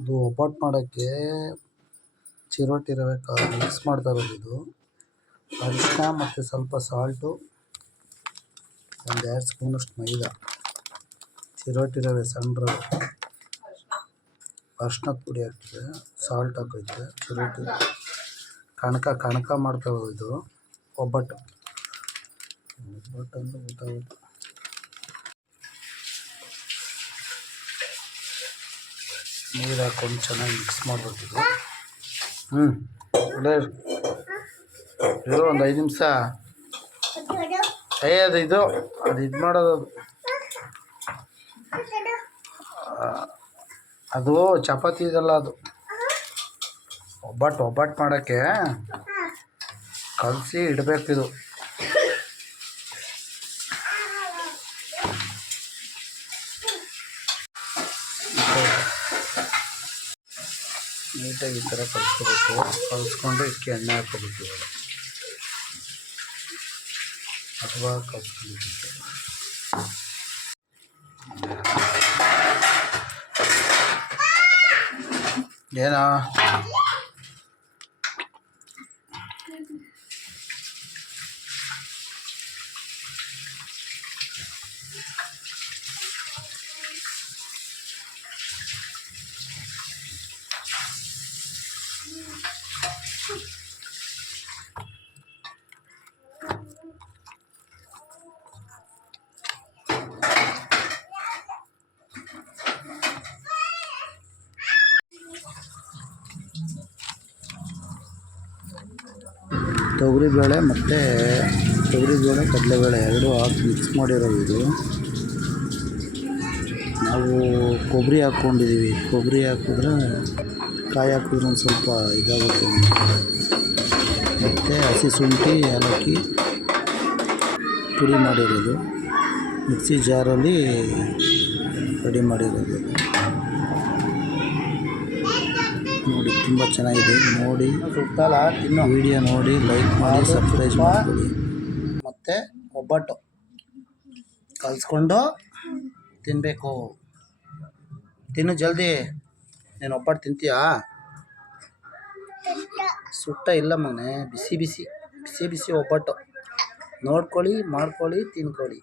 ಇದು ಒಬ್ಬಟ್ಟು ಮಾಡೋಕ್ಕೆ ಚಿರೋಟಿ ರವೆ ಮಿಕ್ಸ್ ಮಾಡ್ತಾ ಇರೋದು. ಇದು ಅರಿಶಿನ ಮತ್ತು ಸ್ವಲ್ಪ ಸಾಲ್ಟು, ಒಂದು 2 ಸ್ಪೂನಷ್ಟು ಮೈದಾ, ಚಿರೋಟಿ ರವೆ ಸಣ್ಣ ರವೆ, ಅರಿಶಿನದ ಪುಡಿ ಹಾಕ್ತಿದೆ, ಸಾಲ್ಟ್ ಹಾಕೈತೆ, ಚಿರೋಟಿ ಕಣಕ ಮಾಡ್ತಾ ಇರೋದು. ಇದು ಒಬ್ಬಟ್ಟು ಅಂತ ಗೊತ್ತಾಗುತ್ತೆ. ನೀರು ಹಾಕೊಂಡು ಚೆನ್ನಾಗಿ ಮಿಕ್ಸ್ ಮಾಡಬೇಕಿದು. ಇರೋ ಒಂದು 5 ನಿಮಿಷ. ಅದು ಇದು ಮಾಡೋದು. ಅದು ಚಪಾತಿ ಇದಲ್ಲ, ಅದು ಒಬ್ಬಟ್ಟು ಮಾಡೋಕ್ಕೆ ಕಲಸಿ ಇಡಬೇಕಿದು. ನೀಟಾಗಿ ಈ ಥರ ಕಲಿಸ್ಕೋಬೇಕು. ಕಲಿಸ್ಕೊಂಡು ಇದಕ್ಕೆ ಎಣ್ಣೆ ಹಾಕ್ಕೋಬೇಕು ಇವಾಗ, ಅಥವಾ ಕಲಿಸ್ಕೋಬೇಕು. ಏನಾ ತೊಗರಿಬೇಳೆ ಮತ್ತು ಕಡಲೆಬೇಳೆ ಎರಡೂ ಹಾಕಿ ಮಿಕ್ಸ್ ಮಾಡಿರೋದು. ಇದು ನಾವು ಕೊಬ್ಬರಿ ಹಾಕ್ಕೊಂಡಿದ್ದೀವಿ. ಕೊಬ್ಬರಿ ಹಾಕಿದ್ರೆ ಕಾಯಿ ಹಾಕಿದ್ರೆ ಒಂದು ಸ್ವಲ್ಪ ಇದಾಗುತ್ತೆ. ಮತ್ತು ಹಸಿ ಶುಂಠಿ, ಏಲಕ್ಕಿ ಪುಡಿ ಮಾಡಿರೋದು, ಮಿಕ್ಸಿ ಜಾರಲ್ಲಿ ರೆಡಿ ಮಾಡಿರೋದು. ನೋಡಿ, ತುಂಬ ಚೆನ್ನಾಗಿದೆ. ನೋಡಿ, ಸುತ್ತಲ್ಲ ತಿನ್ನೋ ವಿಡಿಯೋ ನೋಡಿ, ಲೈಕ್ ಮಾಡಿ, ಸಬ್ಸ್ಕ್ರೈಬ್ ಮಾಡಿಕೊಡಿ. ಮತ್ತು ಒಬ್ಬಟ್ಟು ಕಲಿಸ್ಕೊಂಡು ತಿನ್ನಬೇಕು. ತಿನ್ನು ಜಲ್ದಿ. ನೀನು ಒಬ್ಬಟ್ಟು ತಿಂತೀಯಾ? ಸುಟ್ಟ ಇಲ್ಲ ಮನೆ, ಬಿಸಿ ಬಿಸಿ ಒಬ್ಬಟ್ಟು. ನೋಡ್ಕೊಳ್ಳಿ, ಮಾಡ್ಕೊಳ್ಳಿ, ತಿನ್ಕೊಳ್ಳಿ.